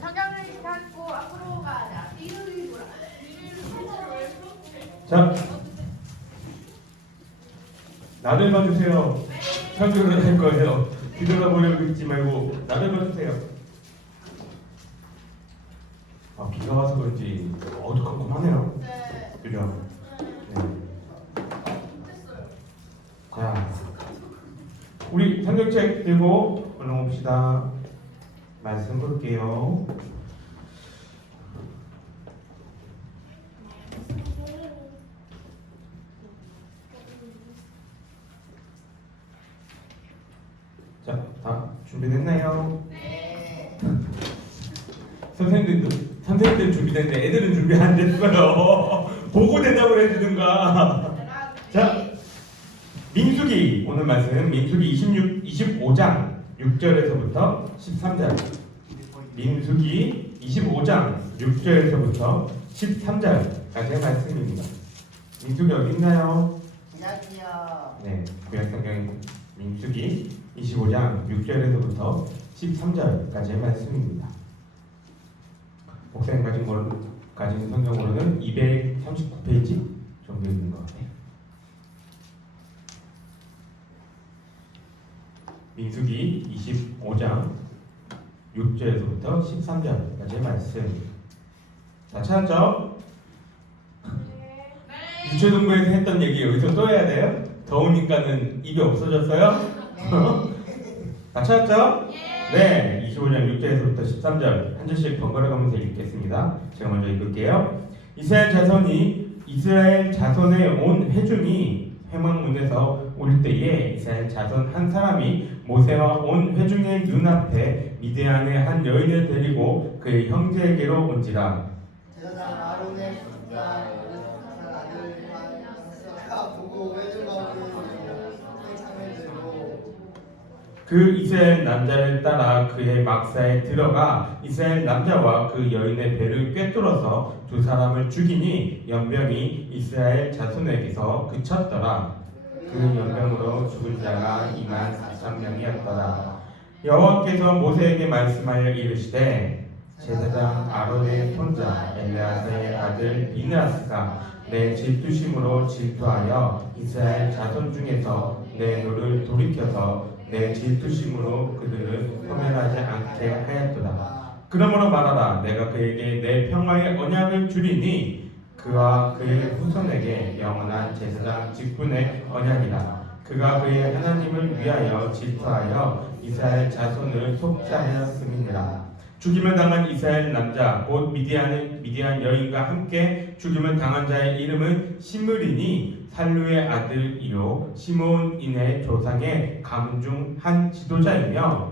성경을 닫고 앞으로 가자. 뒤를 돌아. 자, 나를 봐주세요. 설교를 할 거예요. 뒤돌아보려고 있지 말고 나를 봐주세요. 비가 와서 그런지 어두컴컴하네요. 네. 그죠? 네. 자, 우리 성경책 들고 얼른 봅시다. 말씀 볼게요. 자, 다 준비됐나요? 네. 선생님들 준비됐는데 애들은 준비 안 됐어요. 보고 대답을 해주든가. 자, 민수기 오늘 말씀 민수기 25장 6절에서부터 13절. 민수기 25장 6절에서부터 13절까지의 말씀입니다. 민수기 어디 있나요? 기다려. 네, 구약성경 민수기 25장 6절에서부터 13절까지의 말씀입니다. 목사님 가진 성경으로는 239페이지 정도 있는 것 같아요. 민수기 25장 6절에서부터 13절까지의 말씀. 다 찾았죠? 유초등부에서 했던 얘기 여기서 또 해야 돼요? 더우니까는 입이 없어졌어요? 다 찾았죠? 네, 25장 6절에서부터 13절 한 절씩 번갈아 가면서 읽겠습니다. 제가 먼저 읽을게요. 이스라엘 자손의 온 회중이 회막문에서 올 때에 이스라엘 자손 한 사람이 모세와 온 회중의 눈앞에 미디안의 한 여인을 데리고 그의 형제에게로 온지라. 제사장 아론의 손자 아들 방스가 보고 회중하고 창을 들고 그 이스라엘 남자를 따라 그의 막사에 들어가 이스라엘 남자와 그 여인의 배를 꿰뚫어서 두 사람을 죽이니 연병이 이스라엘 자손에게서 그쳤더라. 그 연병으로 죽은 자가 24,000명이었더라. 여호와께서 모세에게 말씀하여 이르시되 제사장 아론의 손자 엘레아사의 아들 비느하스가 내 질투심으로 질투하여 이스라엘 자손 중에서 내 노를 돌이켜서 내 질투심으로 그들을 소멸하지 않게 하였도다. 그러므로 말하라. 내가 그에게 내 평화의 언약을 주리니 그와 그의 후손에게 영원한 제사장 직분의 언약이라. 그가 그의 하나님을 위하여 질투하여 이스라엘 자손을 속죄하였음이니라. 죽임을 당한 이스라엘 남자 곧 미디안 여인과 함께 죽임을 당한 자의 이름은 시므리니 살루의 아들이요 시므온인의 조상의 가문 중 한 지도자이며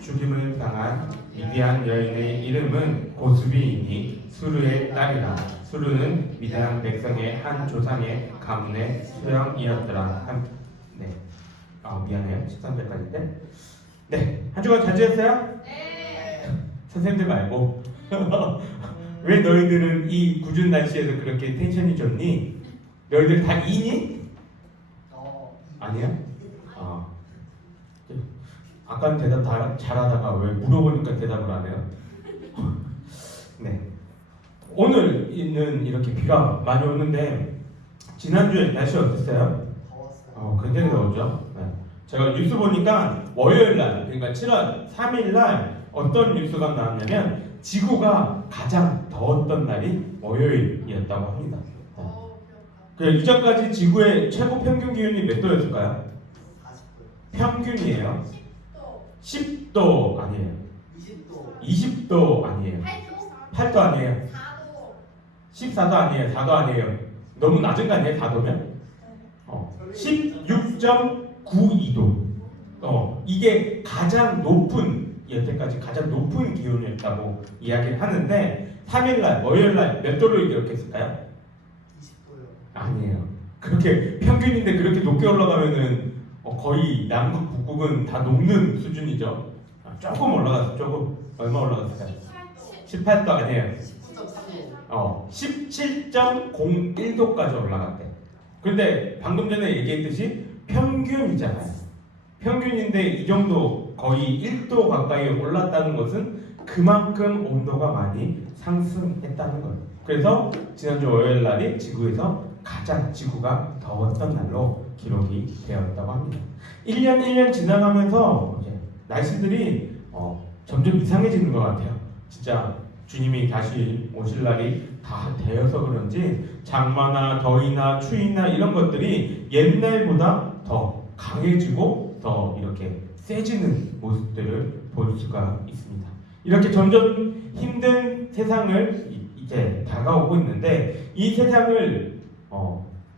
죽임을 당한 미디안 여인의 이름은 고스비이니 수르의 딸이라. 수르는 미디안 백성의 한 조상의 가문의 수령이었더라. 네, 미안해요. 13절까지인데. 네, 한 주간 잘 지냈어요? 네. 선생님들 말고 왜 너희들은 이 궂은 날씨에서 그렇게 텐션이 좋니? 너희들 다 이니? 아니야? 아까는 대답 다 잘하다가 왜 물어보니까 대답을 안 해요? 네. 오늘은 이렇게 비가 많이 오는데 지난주에 날씨 어땠어요? 더웠어요. 굉장히 더웠죠? 네. 제가 뉴스 보니까 월요일날 그러니까 7월 3일날 어떤 뉴스가 나왔냐면 지구가 가장 더웠던 날이 월요일이었다고 합니다. 그 이전까지 지구의 최고 평균 기온이 몇 도였을까요? 40도. 평균이에요. 10도 아니에요. 20도. 20도 아니에요. 8도 아니에요. 14도 아니에요. 4도 아니에요. 너무 낮은 거 아니에요? 4도면? 16.92도. 이게 가장 높은 여태까지 가장 높은 기온이었다고 이야기를 하는데 3일날 월요일날 몇 도를 기록했을까요? 20도요. 아니에요. 그렇게 평균인데 그렇게 높게 올라가면은 거의 남극 북극은 다 녹는 수준이죠. 조금 올라갔어. 조금 얼마 올라갔을까요? 18도 아니에요. 19.3도. 17.01도까지 올라갔대. 그런데 방금 전에 얘기했듯이 평균이잖아요. 평균인데 이 정도 거의 1도 가까이 올랐다는 것은 그만큼 온도가 많이 상승했다는 거예요. 그래서 지난주 월요일 날이 지구에서 가장 지구가 더웠던 날로 기록이 되었다고 합니다. 1년 1년 지나가면서 이제 날씨들이 점점 이상해지는 것 같아요. 진짜 주님이 다시 오실 날이 다 되어서 그런지 장마나 더위나 추위나 이런 것들이 옛날보다 더 강해지고 더 이렇게 세지는 모습들을 볼 수가 있습니다. 이렇게 점점 힘든 세상을 이제 다가오고 있는데 이 세상을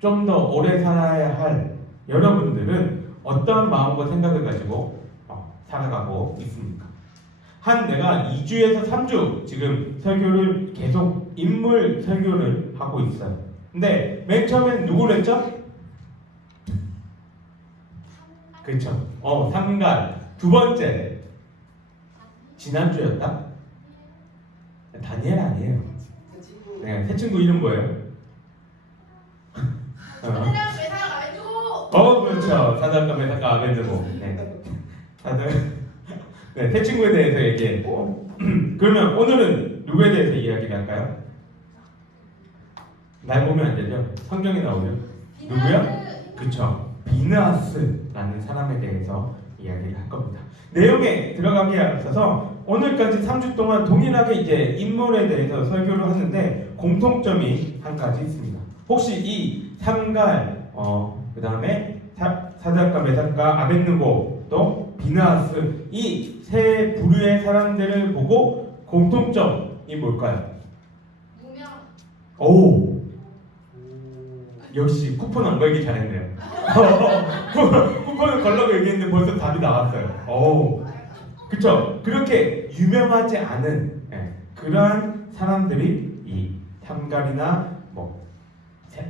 좀 더 오래 살아야 할 여러분들은 어떤 마음과 생각을 가지고 살아가고 있습니까? 내가 2주에서 3주 지금 설교를 계속 인물 설교를 하고 있어요. 근데 맨 처음엔 누구를 했죠? 그렇죠. 상갈. 두 번째 지난주였다? 다니엘 아니에요. 그 친구. 네, 새 친구 이름 뭐예요? 사대랑 메사가 아벤누고. 그렇죠. 사dar과 메사가 아벤누고. 네. 새 친구에 대해서 얘기했고 그러면 오늘은 누구에 대해서 이야기를 할까요? 날 보면 안 되죠? 성경에 나오죠? 누구야? 그쵸. 비느하스라는 사람에 대해서 이야기를 할 겁니다. 내용에 들어가기에 앞서서 오늘까지 3주 동안 동일하게 이제 인물에 대해서 설교를 하는데 공통점이 한 가지 있습니다. 혹시 이 삼갈, 그 다음에 사dar과 메삭과 아벤누고 또 비느하스 이 세 부류의 사람들을 보고 공통점이 뭘까요? 무명. 오, 역시 쿠폰 안 걸기 잘했네요. 쿠폰을 걸려고 얘기했는데 벌써 답이 나왔어요. 오, 그쵸? 그렇게 유명하지 않은 그러한 사람들이 이 삼갈이나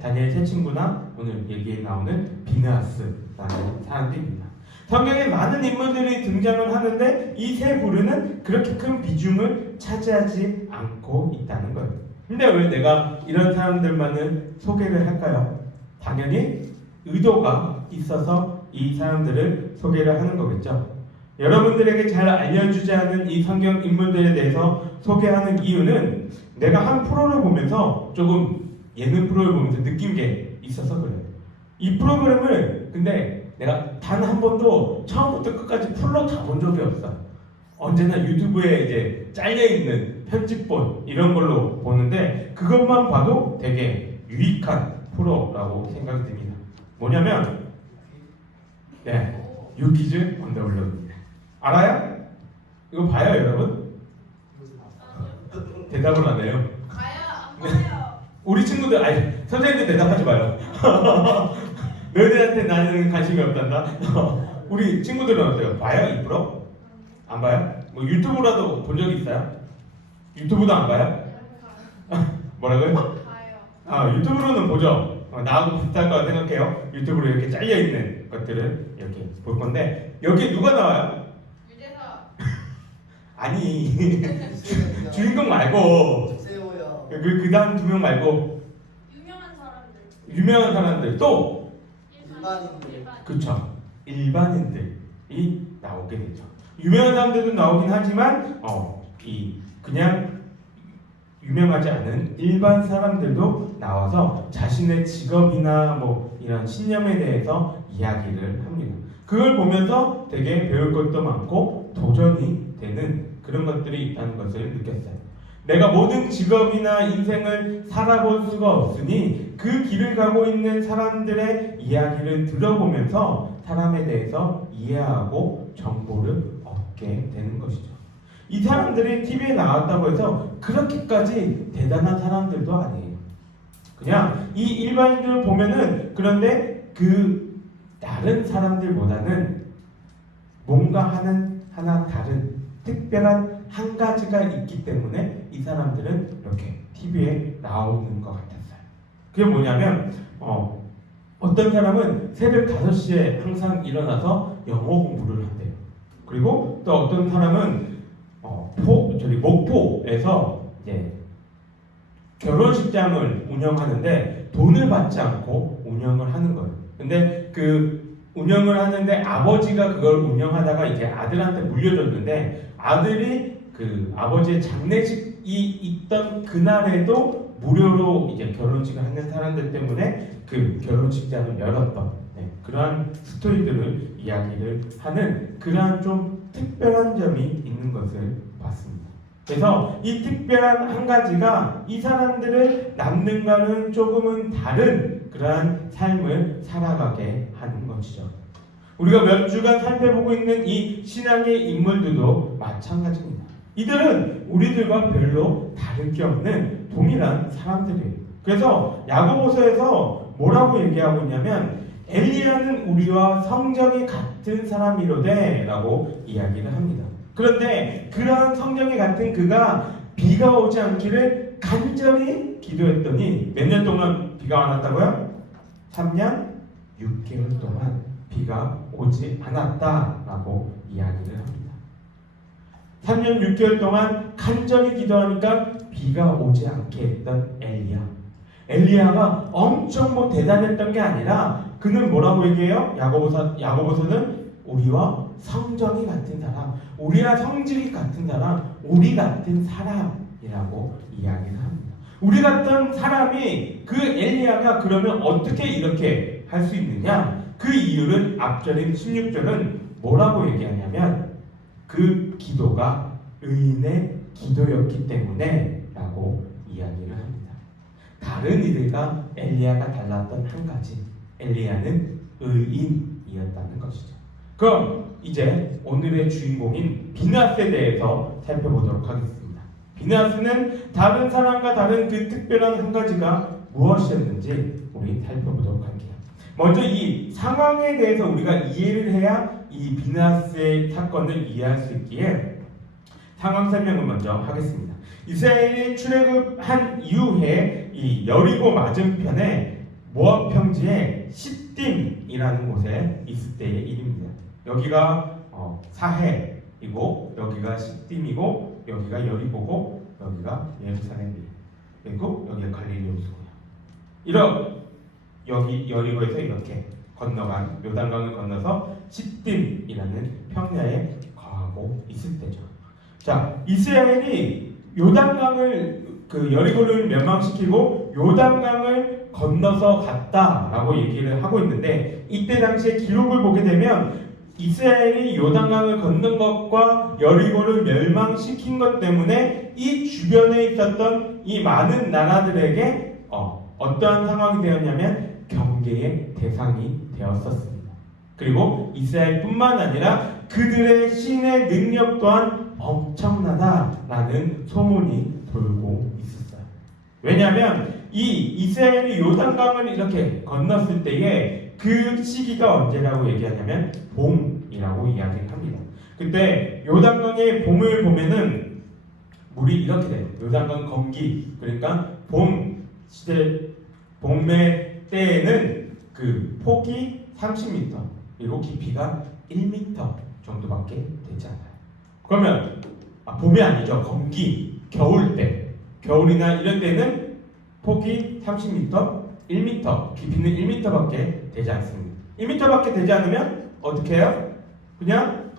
다니엘 새 친구나 오늘 얘기에 나오는 비느하스라는 사람들입니다. 성경에 많은 인물들이 등장을 하는데 이 세 부류는 그렇게 큰 비중을 차지하지 않고 있다는 거예요. 근데 왜 내가 이런 사람들만을 소개를 할까요? 당연히 의도가 있어서 이 사람들을 소개를 하는 거겠죠. 여러분들에게 잘 알려주지 않은 이 성경 인물들에 대해서 소개하는 이유는 내가 한 프로를 보면서 조금 예능 프로를 보면서 느낀 게 있어서 그래요. 이 프로그램을 근데 내가 단 한 번도 처음부터 끝까지 풀로 다 본 적이 없어. 언제나 유튜브에 이제 잘려있는 편집본 이런 걸로 보는데 그것만 봐도 되게 유익한 프로라고 생각이 듭니다. 뭐냐면 유퀴즈 on the 블록입니다. 알아요? 이거 봐요 여러분? 대답을 안 해요. 가요. 안 가요. 우리 친구들 선생님들 대답하지 마요. 너희들한테 나는 관심이 없단다. 우리 친구들은 어때요? 봐요? 이 프로? 안 봐요? 뭐 유튜브라도 본 적 있어요? 유튜브도 안 봐요? 뭐라고요? 가요. 유튜브로는 보죠. 나하고 비슷할 거라 생각해요. 유튜브로 이렇게 잘려 있는 것들을 이렇게 볼 건데 여기 누가 나와요? 유재석. 아니 주인공 말고 주세요요. 그 다음 두 명 말고 유명한 사람들 또 일반인들. 그쵸. 일반인들이 나오게 되죠. 유명한 사람들도 나오긴 하지만 그냥 유명하지 않은 일반 사람들도 나와서 자신의 직업이나 뭐 이런 신념에 대해서 이야기를 합니다. 그걸 보면서 되게 배울 것도 많고 도전이 되는 그런 것들이 있다는 것을 느꼈어요. 내가 모든 직업이나 인생을 살아볼 수가 없으니 그 길을 가고 있는 사람들의 이야기를 들어보면서 사람에 대해서 이해하고 정보를 얻게 되는 것이죠. 이 사람들이 TV에 나왔다고 해서 그렇게까지 대단한 사람들도 아니에요. 그냥 이 일반인들을 보면은 그런데 그 다른 사람들보다는 뭔가 하나 다른 특별한 한 가지가 있기 때문에 이 사람들은 이렇게 TV에 나오는 것 같았어요. 그게 뭐냐면 어떤 사람은 새벽 5시에 항상 일어나서 영어 공부를 한대요. 그리고 또 어떤 사람은 목포에서 이제 결혼식장을 운영하는데 돈을 받지 않고 운영을 하는 거예요. 근데 그 운영을 하는데 아버지가 그걸 운영하다가 이제 아들한테 물려줬는데 아들이 그 아버지의 장례식이 있던 그날에도 무료로 이제 결혼식을 하는 사람들 때문에 그 결혼식장을 열었던 그러한 스토리들을 이야기를 하는 그러한 좀 특별한 점이 있는 것을 봤습니다. 그래서 이 특별한 한 가지가 이 사람들을 남들과는 조금은 다른 그러한 삶을 살아가게 하는 것이죠. 우리가 몇 주간 살펴보고 있는 이 신앙의 인물들도 마찬가지입니다. 이들은 우리들과 별로 다를 게 없는 동일한 사람들이에요. 그래서 야고보서에서 뭐라고 얘기하고 있냐면 엘리야는 우리와 성정이 같은 사람이로되 라고 이야기를 합니다. 그런데 그러한 성정이 같은 그가 비가 오지 않기를 간절히 기도했더니 몇 년 동안 비가 안 왔다고요? 3년 6개월 동안 비가 오지 않았다라고 이야기를 합니다. 3년 6개월 동안 간절히 기도하니까 비가 오지 않게 했던 엘리야. 엘리야가 엄청 뭐 대단했던 게 아니라 그는 뭐라고 얘기해요? 야고보서는 우리와 성정이 같은 사람, 우리와 성질이 같은 사람, 우리 같은 사람이라고 이야기를 합니다. 우리 같은 사람이 그 엘리야가 그러면 어떻게 이렇게 할 수 있느냐? 그 이유는 앞절인 16절은 뭐라고 얘기하냐면 그 기도가 의인의 기도였기 때문에 라고 이야기를 합니다. 다른 이들과 엘리야가 달랐던 한 가지, 엘리야는 의인이었다는 것이죠. 그럼 이제 오늘의 주인공인 비나스에 대해서 살펴보도록 하겠습니다. 비나스는 다른 사람과 다른 그 특별한 한 가지가 무엇이었는지 우리 살펴보도록 할게요. 먼저 이 상황에 대해서 우리가 이해를 해야 이 비나스의 사건을 이해할 수 있기에 상황 설명을 먼저 하겠습니다. 이스라엘이 출애굽한 이후에 이 여리고 맞은편에 모압 평지에 시딤이라는 곳에 있을 때의 일입니다. 여기가 사해이고 여기가 시딤이고 여기가 여리고고 여기가 예루살렘이에요. 그리고 여기가 갈릴리 호수고요. 이런 여기 여리고에서 이렇게 건너간 요단강을 건너서 시딤이라는 평야에 거하고 있을 때죠. 자, 이스라엘이 요단강을 그 여리고를 멸망시키고 요단강을 건너서 갔다라고 얘기를 하고 있는데 이때 당시에 기록을 보게 되면 이스라엘이 요단강을 건넌 것과 여리고를 멸망시킨 것 때문에 이 주변에 있었던 이 많은 나라들에게 어떠한 상황이 되었냐면 경계의 대상이 되었었습니다. 그리고 이스라엘뿐만 아니라 그들의 신의 능력 또한 엄청나다라는 소문이 돌고 있었어요. 왜냐하면 이 이스라엘이 요단강을 이렇게 건넜을 때에 그 시기가 언제라고 얘기하냐면 봄이라고 이야기를 합니다. 그때 요단강의 봄을 보면은 물이 이렇게 돼요. 요단강 건기, 그러니까 봄 시대 봄의 때에는 그 폭이 30m 그리고 깊이가 1m 정도밖에 되지 않아요. 그러면 봄이 아니죠. 건기, 겨울 때, 겨울이나 이런 때는 폭이 30m, 1m, 깊이는 1m밖에 되지 않습니다. 1m밖에 되지 않으면 어떻게 해요? 그냥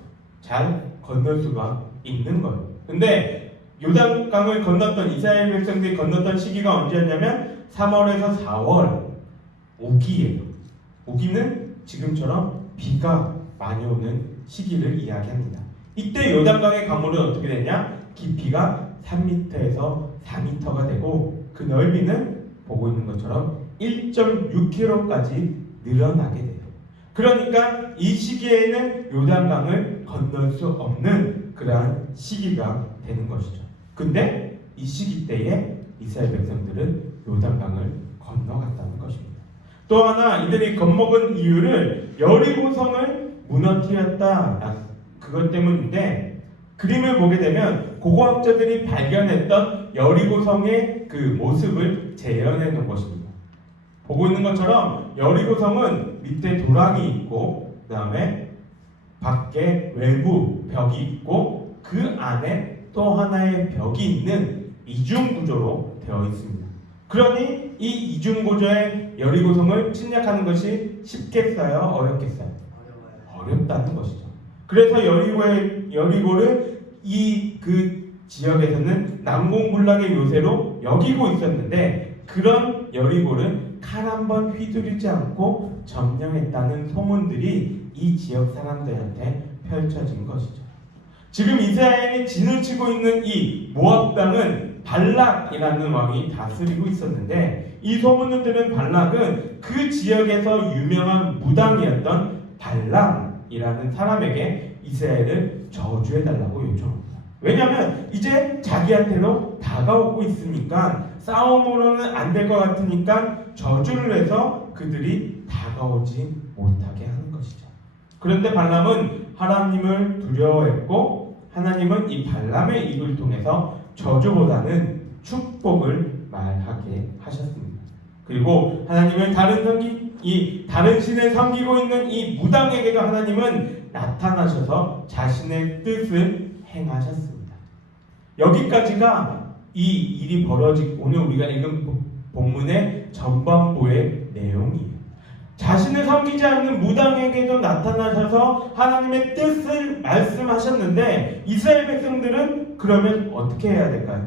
잘 건널 수가 있는 거예요. 근데 요단강을 건넜던 이스라엘 백성들이 건넜던 시기가 언제였냐면 3월에서 4월 우기예요. 우기는 지금처럼 비가 많이 오는 시기를 이야기합니다. 이때 요단강의 강물은 어떻게 되냐? 깊이가 3m에서 4m가 되고 그 넓이는 보고 있는 것처럼 1.6km까지 늘어나게 돼요. 그러니까 이 시기에는 요단강을 건널 수 없는 그러한 시기가 되는 것이죠. 근데 이 시기 때에 이스라엘 백성들은 요단강을 건너갔다는 것입니다. 또 하나 이들이 겁먹은 이유를 여리고성을 무너뜨렸다 그것 때문인데 그림을 보게 되면 고고학자들이 발견했던 여리고성의 그 모습을 재현해 놓은 것입니다. 보고 있는 것처럼 여리고성은 밑에 도랑이 있고 그 다음에 밖에 외부 벽이 있고 그 안에 또 하나의 벽이 있는 이중구조로 되어 있습니다. 그러니 이 이중구조의 여리고성을 침략하는 것이 쉽겠어요? 어렵겠어요? 어렵다는 것이죠. 그래서 여리고를 이 그 지역에서는 난공불락의 요새로 여기고 있었는데 그런 여리고를 칼 한 번 휘두르지 않고 점령했다는 소문들이 이 지역 사람들한테 펼쳐진 것이죠. 지금 이스라엘이 진을 치고 있는 이 모압 땅은 발락이라는 왕이 다스리고 있었는데 이 소문을 들은 발락은 그 지역에서 유명한 무당이었던 발람이라는 사람에게 이스라엘을 저주해달라고 요청합니다. 왜냐하면 이제 자기한테로 다가오고 있으니까 싸움으로는 안 될 것 같으니까 저주를 해서 그들이 다가오지 못하게 하는 것이죠. 그런데 발람은 하나님을 두려워했고 하나님은 이 발람의 입을 통해서 저주보다는 축복을 말하게 하셨습니다. 그리고 하나님은 다른 신을 섬기고 있는 이 무당에게도 하나님은 나타나셔서 자신의 뜻을 행하셨습니다. 여기까지가 이 일이 벌어지고 오늘 우리가 읽은 본문의 전반부의 내용이에요. 자신을 섬기지 않는 무당에게도 나타나셔서 하나님의 뜻을 말씀하셨는데 이스라엘 백성들은 그러면 어떻게 해야 될까요?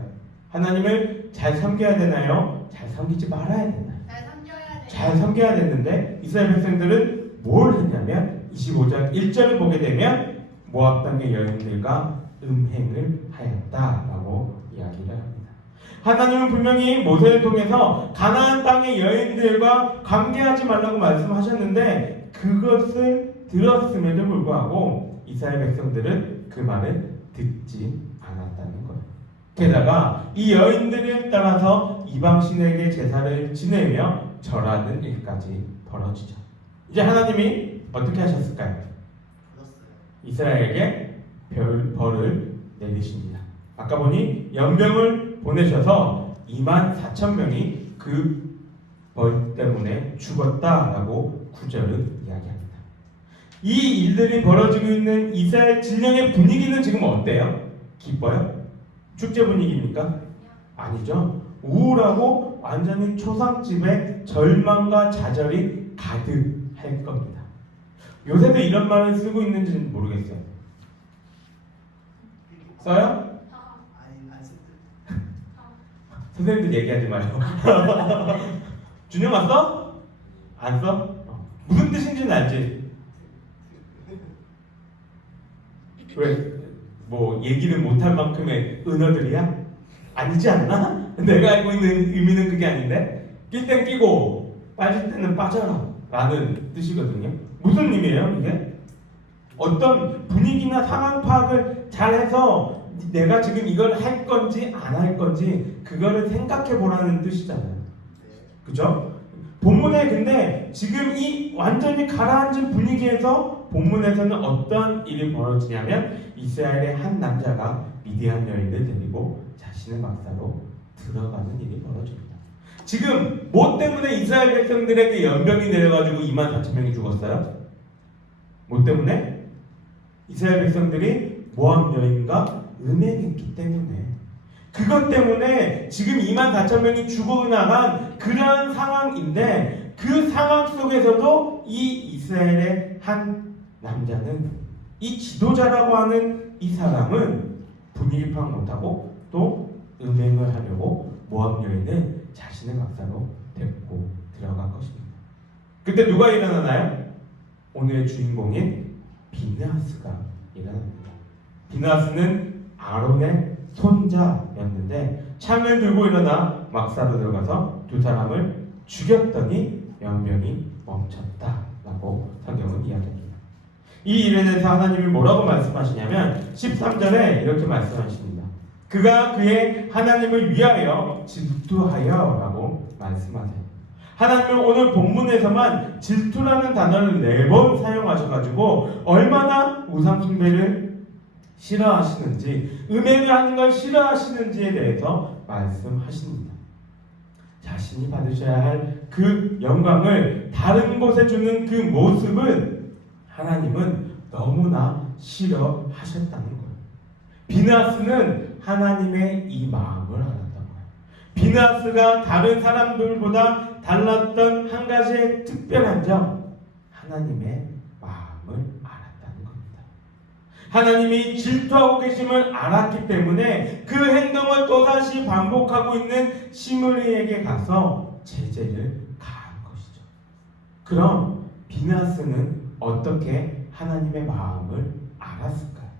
하나님을 잘 섬겨야 되나요? 잘 섬기지 말아야 되나요? 잘 섬겨야 되는데 이스라엘 백성들은 뭘 했냐면 25장 1절을 보게 되면 모압 땅의 여인들과 음행을 하였다라고 이야기를 합니다. 하나님은 분명히 모세를 통해서 가나안 땅의 여인들과 관계하지 말라고 말씀하셨는데 그것을 들었음에도 불구하고 이스라엘 백성들은 그 말을 듣지 않았다는 거예요. 게다가 이 여인들을 따라서 이방신에게 제사를 지내며 절하는 일까지 벌어지죠. 이제 하나님이 어떻게 하셨을까요? 이스라엘에게 벌을 내리십니다. 아까 보니 연병을 보내셔서 24,000명이 그 벌 때문에 죽었다라고 9절은 이야기합니다. 이 일들이 벌어지고 있는 이스라엘 진영의 분위기는 지금 어때요? 기뻐요? 축제 분위기입니까? 아니죠. 우울하고 완전히 초상집에 절망과 좌절이 가득할 겁니다. 요새도 이런 말을 쓰고 있는지는 모르겠어요. 써요? 선생님들 얘기하지 마요. 준영아 써? 안 써? 무슨 뜻인지는 알지? 왜? 뭐 얘기를 못할 만큼의 은어들이야? 아니지 않나? 내가 알고 있는 의미는 그게 아닌데 낄 땐 끼고 빠질 때는 빠져라 라는 뜻이거든요. 무슨 의미예요 이게? 어떤 분위기나 상황 파악을 잘해서 내가 지금 이걸 할 건지 안 할 건지 그거를 생각해 보라는 뜻이잖아요. 그죠? 본문에 근데 지금 이 완전히 가라앉은 분위기에서 본문에서는 어떤 일이 벌어지냐면 이스라엘의 한 남자가 미디안 여인을 데리고 자신의 막사로 들어가는 일이 벌어집니다. 지금 뭐 때문에 이스라엘 백성들에게 연병이 내려가지고 24,000명이 죽었어요? 뭐 때문에? 이스라엘 백성들이 모압 여인과 음행했기 때문에 그것 때문에 지금 24,000명이 죽어나간 그런 상황인데 그 상황 속에서도 이 이스라엘의 한 남자는 이 지도자라고 하는 이 사람은 분위기 파악 못하고 또 음행을 하려고 모압 여인을 자신의 막사로 데리고 들어간 것입니다. 그때 누가 일어나나요? 오늘의 주인공인 비느하스가 일어납니다. 비느하스는 아론의 손자였는데 창을 들고 일어나 막사로 들어가서 두 사람을 죽였더니 연병이 멈췄다라고 성경은 이야기합니다. 이 일에 대해서 하나님이 뭐라고 말씀하시냐면 13절에 이렇게 말씀하십니다. 그가 그의 하나님을 위하여 질투하여 라고 말씀하세요. 하나님은 오늘 본문에서만 질투라는 단어를 4번 사용하셔가지고 얼마나 우상숭배를 싫어하시는지 음행을 하는 걸 싫어하시는지에 대해서 말씀하십니다. 자신이 받으셔야 할 그 영광을 다른 곳에 주는 그 모습을 하나님은 너무나 싫어하셨다는 거예요. 비느하스는 하나님의 이 마음을 알았던 거예요. 비느하스가 다른 사람들보다 달랐던 한 가지의 특별한 점, 하나님의 마음을 알았다는 겁니다. 하나님이 질투하고 계심을 알았기 때문에 그 행동을 또다시 반복하고 있는 시므리에게 가서 제재를 가한 것이죠. 그럼 비느하스는 어떻게 하나님의 마음을 알았을까요?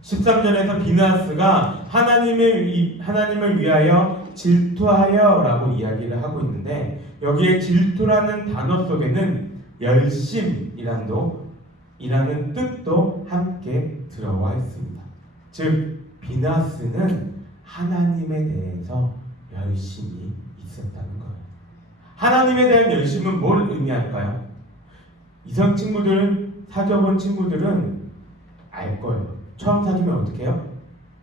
13절에서 비느하스가 하나님을 위하여 질투하여 라고 이야기를 하고 있는데, 여기에 질투라는 단어 속에는 열심이라는 뜻도 함께 들어와 있습니다. 즉 비느하스는 하나님에 대해서 열심이 있었다는 거예요. 하나님에 대한 열심은 뭘 의미할까요? 이성 친구들, 사귀어본 친구들은 알 거예요. 처음 사귀면 어떻게 해요?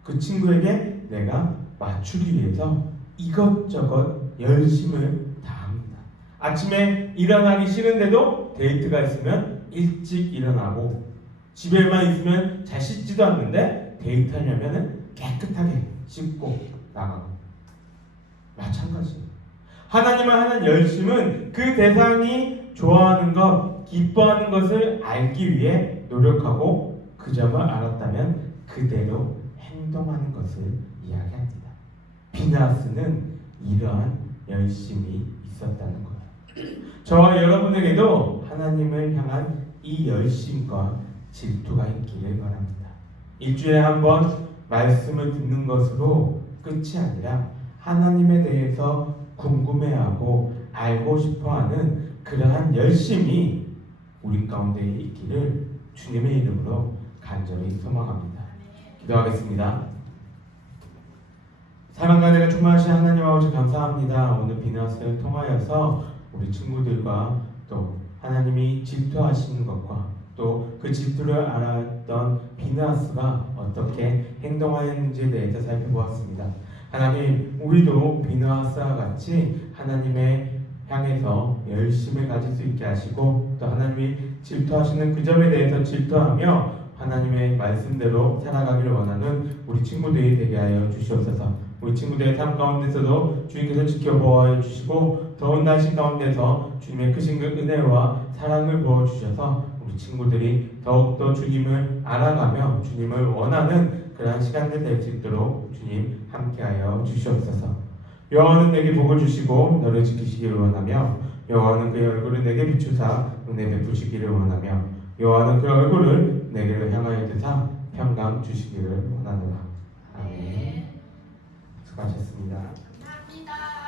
그 친구에게 내가 맞추기 위해서 이것저것 열심을 다합니다. 아침에 일어나기 싫은데도 데이트가 있으면 일찍 일어나고, 집에만 있으면 잘 씻지도 않는데 데이트하려면 깨끗하게 씻고 나가고. 마찬가지예요. 하나님을 하는 열심은 그 대상이 좋아하는 것, 기뻐하는 것을 알기 위해 노력하고 그 점을 알았다면 그대로 행동하는 것을 이야기합니다. 비느하스는 이러한 열심이 있었다는 거예요. 저와 여러분에게도 하나님을 향한 이 열심과 질투가 있기를 바랍니다. 일주일에 한 번 말씀을 듣는 것으로 끝이 아니라 하나님에 대해서 궁금해하고 알고 싶어하는 그러한 열심이 우리 가운데 있기를 주님의 이름으로 간절히 소망합니다. 기도하겠습니다. 사랑과 내가 충만하신 하나님 아버지 감사합니다. 오늘 비느하스를 통하여서 우리 친구들과 또 하나님이 질투하시는 것과 또 그 질투를 알았던 비느하스가 어떻게 행동하였는지에 대해서 살펴보았습니다. 하나님, 우리도 비느하스와 같이 하나님의 향해서 열심을 가질 수 있게 하시고, 또 하나님이 질투하시는 그 점에 대해서 질투하며 하나님의 말씀대로 살아가기를 원하는 우리 친구들이 되게 하여 주시옵소서. 우리 친구들의 삶 가운데서도 주님께서 지켜보아 주시고, 더운 날씨 가운데서 주님의 크신 그 은혜와 사랑을 부어주셔서 우리 친구들이 더욱더 주님을 알아가며 주님을 원하는 그러한 시간들 될 수 있도록 주님 함께하여 주시옵소서. 여호와는 내게 복을 주시고 너를 지키시기를 원하며, 여호와는 그의 얼굴을 내게 비추사 은혜 베푸시기를 원하며, 여호와는 그 얼굴을 내게로 향하여 드사 평강 주시기를 원하노라. 아멘. 수고하셨습니다. 감사합니다.